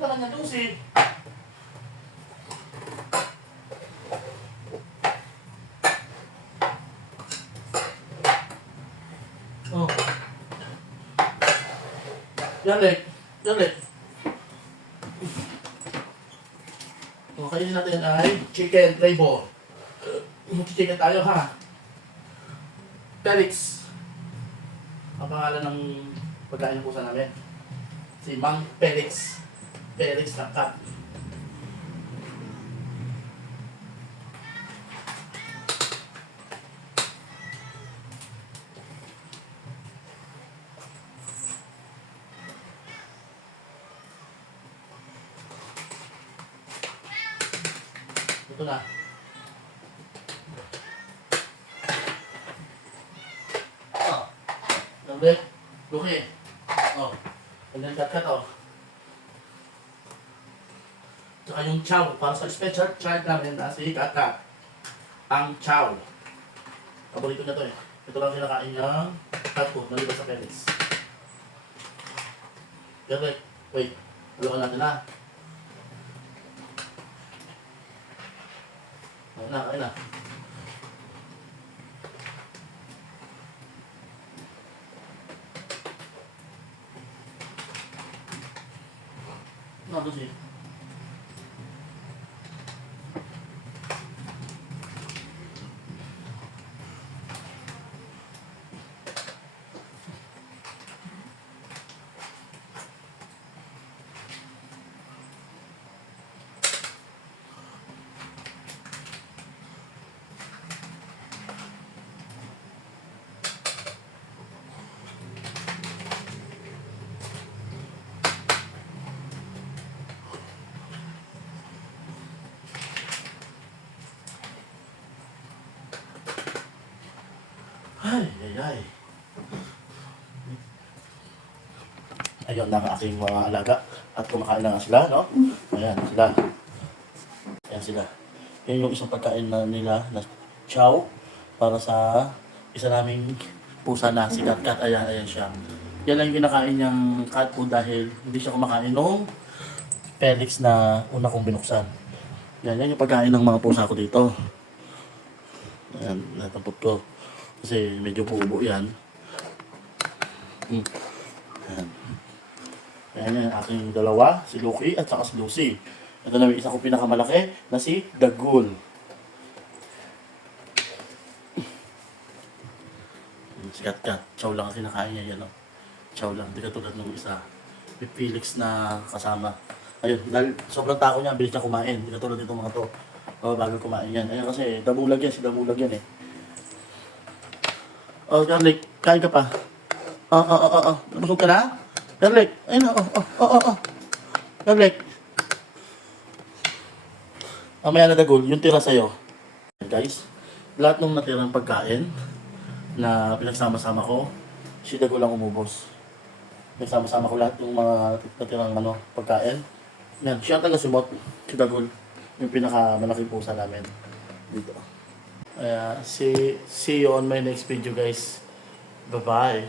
Parang na Lucy. Oh. Yanlik. Yanlik. So, kainin natin ay chicken flavor. Chicken tayo ha. Felix. Ang pangalan ng pagkain ng pusa namin. Si Mang Felix. Felix Tangkat. Ito na. Oh. Doble. Luki. Oh. And then cut oh. Tsaka yung chow. Para sa special child namin na si Kaka. Ang chow. Paborito niya to eh. Ito lang kinakain niyang cat food. Maliban sa Felix. Pero wait. Halukan natin na. Kain na. Ano siya? Ay. Ayun na ang aking mga alaga. At kumakain na nga sila, no? Ayan, sila. Ayan sila. Yan yung isang pagkain na nila na chow para sa isa naming pusa na si Kat. Ayan siya. Yan lang yung kinakain niyang cat food dahil hindi siya kumakain nung Felix na una kong binuksan. Yan yung pagkain ng mga pusa ko dito. Ayan, natapot ko. Kasi medyo bubo yan. Ayan. Ayan yung aking dalawa, si Lucky at saka si Lucy. Ito na yung isa ko pinakamalaki na si Dagul. Si Kat. Chow lang ang kinakain niya yan. Chow lang. Hindi katulad ng isa. May Felix na kasama. Ayun, dahil sobrang tako niya, bilis niya kumain. Hindi katulad itong mga to. Bago kumain yan. Ayun kasi damulag yan, si damulag yan eh. Oh, Garlic, kain ka pa. Nabusog ka na? Garlic, ayun Garlic. Mamaya na Dagul, yung tira sa'yo. Guys, lahat ng natirang pagkain na pinagsama-sama ko, si Dagul ang umubos. Pinagsama-sama ko lahat ng mga natirang pagkain. Yan, siya ang taga-simot, si Dagul. Yung pinakamalaking pusa namin dito. See you on my next video guys. Bye bye.